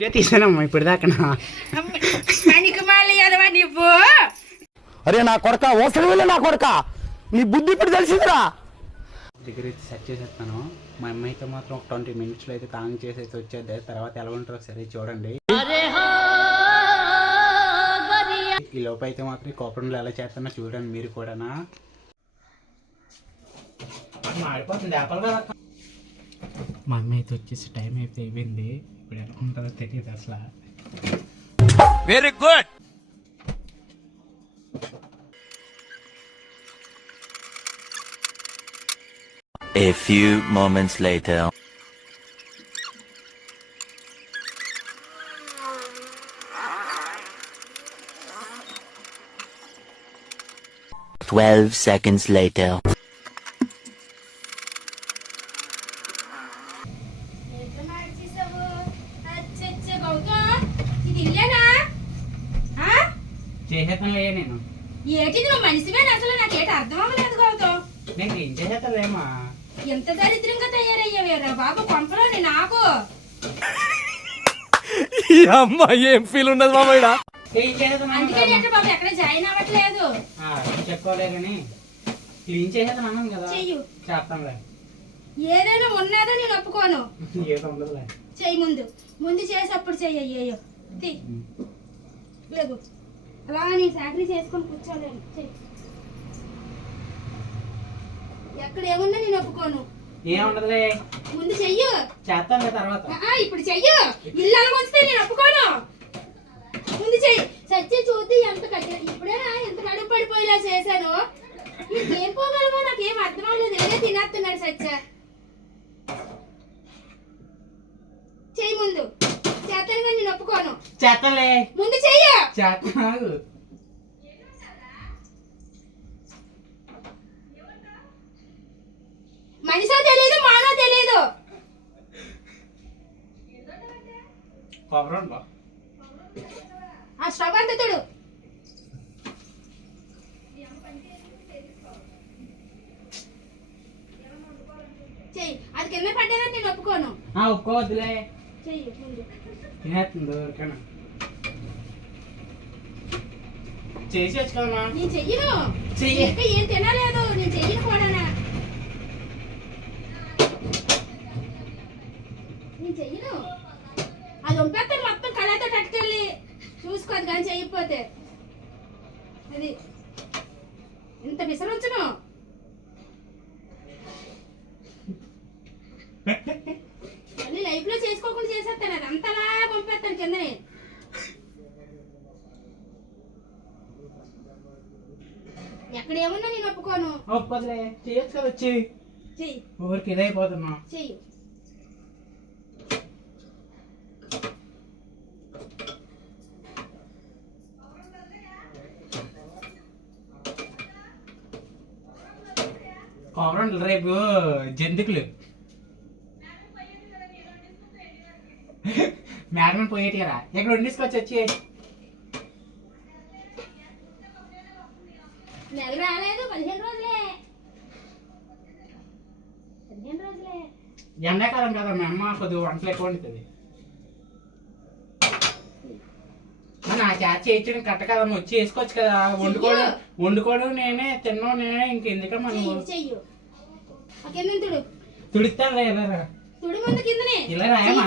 తీసానమ్మా ఇప్పుడు దాకా నువ్వు అరే నా కొడక ఓసలి వెళ్ళి నా కొడక నీ బుద్ధి ఇప్పుడు తెలిసిందిరా. దగ్గర అయితే సెట్ చేసేస్తాను. మా అమ్మాయి అయితే మాత్రం ఒక 20 minutesలో అయితే కాంగ్ చేసేసి వచ్చేద్ది. తర్వాత ఎలా ఉంటారో సరే చూడండి. ఈ లోపు అయితే మాత్రం ఈ కోపంలో ఎలా చేస్తానో చూడండి మీరు కూడానా. మాడిపోతుంది ఆపల్ కదా. మా అమ్మాయి అయితే వచ్చేసి టైం అయితే అయిపోయింది. ఇప్పుడు ఎలా ఉంటుందో తెలియదు అసలు. Very good. A few moments later. Twelve seconds later. చేసేతలే నేను ఏంటి నువ్వు మనిషివేనా? అసలు నాకేట అర్థం అవ్వలేదు గౌతమ్. నేను ఏం చేసేతలేమా. ఎంత దరిద్రంగా తయారయ్యావేరా బాబు కొంపలోని నాకు. ఈ అమ్మాయి ఏం ఫీల్ ఉన్నది మామయ్య. అందుకని అంటే బాబు ఎక్కడ జాయిన్ అవ్వట్లేదు. చెప్పుకోలే కానీ క్లీన్ చేసేదని అన్నాను కదా. చెయ్యు చేస్తాంలే. ఏదైనా ఉన్నదో నేను ఒప్పుకోను. ఏదో ఉండదులే. చెయ్యి ముందు చేసి అప్పుడు చెయ్యి. అయ్యో లేదు అలా నేను సాకరీ చేసుకొని కూర్చోలేను. చెయ్యి ఎక్కడ ఏమున్నా నేను ఒప్పుకోను. ఏముండదులే ముందు చెయ్యు. చేస్తానులే తర్వాత. ఇప్పుడు చెయ్యు. ఇల్లు అలాగొస్తే నేను ఒప్పుకోను. ముందు చెయ్యి. సత్య చూద్ది ఎంత కట్టిన ఇప్పుడేనా ఎంత కడుపు పడిపోయేలా చేశాను. ఏం పోగలమో నాకేం అర్థం అవ్వలేదు. ఏదో తినేస్తున్నాడు సత్య. చెయ్యి ముందు. చేస్తాను కానీ నేను ఒప్పుకోను. చేస్తానులే. ముందు చెయ్యు. చేస్తాను. మనిషో తెలీదు మానో తెలీదు. ఆ స్టవ్ అంత తోడు. చెయ్యి. అది కింద పడ్డదని నేను ఒప్పుకోను. ఒప్పుకోవద్దులే. చెయ్యి ముందు. తినేస్తుంది ఎవరికైనా చేసేచ్చు కదమ్మా. నేను చెయ్యను. చెయ్యి. ఇంకా ఏం తినలేదు. నేను చెయ్యను కూడానా. నేను చెయ్యను. అది ఉంపేస్తాను మొత్తం కళతో కట్టుకెళ్ళి చూసుకోదు కానీ చెయ్యకపోతే అది ఇంత విసరించను. మళ్ళీ లైఫ్ లో చేసుకోకుండా చేసేస్తాను. అది అంతలా పంపేస్తాను కిందనే. ఎక్కడ ఏమున్నా నేను ఒప్పుకోను. ఒప్పుకోదులే. చేయొచ్చు కదా. చెయ్యి. ఊరికి ఇదైపోతున్నా. చెయ్యి. కోమరండి రేపు జంతుకులు మేడం పోయేటి కదా. ఇక్కడ వండించుకొచ్చి వచ్చి నెల రాలేదు. 15 రోజులే. ఎండాకాలం కదా మీ అమ్మ కొద్దిగా వంటలు ఎక్కువ వండుతుంది. నా చేత చేయించడం కట్ట కదమ్మా. వచ్చి వేసుకోవచ్చు కదా. వండుకోవడం నేనే తిన్నాం నేనే. ఇంకెందుకమ్మా నువ్వు. తుడిస్తాను ఇలా తుడి ముందు కిందనే. ఇలా రాయమ్మా.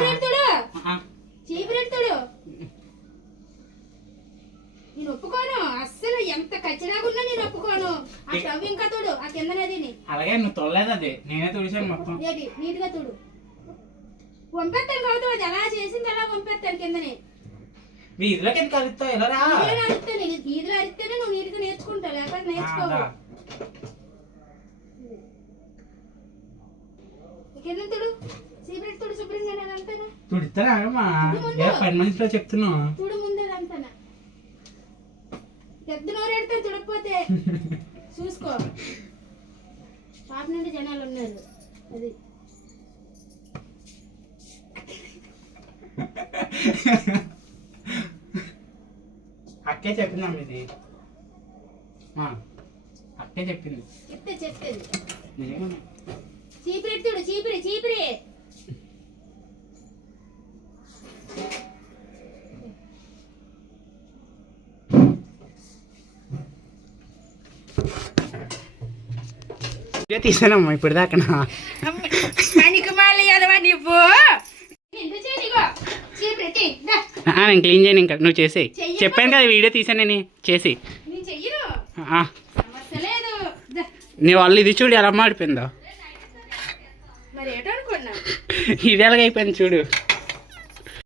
చీపురెట్ తుడు. నేను ఒప్పుకోను అస్సలు. ఎంత ఖచ్చితంగా నేను ఒప్పుకోను. ఆ స్టవ్ ఇంకా తుడు. ఆ కిందనేది అలాగే నువ్వు తొలలేదు. అది నేనే తుడిచాను మొత్తం. నీట్ గా తుడు. పంపేస్తాను కాబట్టి అది ఎలా చేసింది అలా పంపేస్తాను కిందనే. వీధిలోకి ఎందుకు అరుస్తావు? ఎలా రా. వీధిలో అరిస్తేనే నువ్వు నీట్ గా నేర్చుకుంటావు. లేకపోతే నేర్చుకోవు. కింద తుడు. చీపురెట్ తుడు శుభ్రంగా అంతేనా. తుడిస్తానమ్మా. 10 మనిషిలో చెప్తున్నావు. తుడు ముందే అంతేనా. పెద్ద నోరెడితే తుడకపోతే చూసుకో. షాప్ నుండి జనాలు ఉన్నారు. అది అక్కే చెప్పిందమ్మ. ఇది అక్కే చెప్పింది. చెప్పేది నిజంగా. చీపిరెత్తుడు చీపిరి చీపిరి తీసానమ్మా ఇప్పుడు దాకా పనికి మళ్ళీ అదవా నువ్వు ఎందుకు చేయనిగో చీపెట్టి నేను క్లీన్ చేయను ఇంకా నువ్వు చేసి చెప్పాను కదా వీడియో తీసాను నేను చేసి నేను చెయ్యను ఆ, సమస్య లేదు దా. నీ వాళ్ళు ఇది చూడు ఎలా మాడిపోయిందో మరి ఏటో అనుకున్నా ఇది ఎలాగైపోయింది చూడు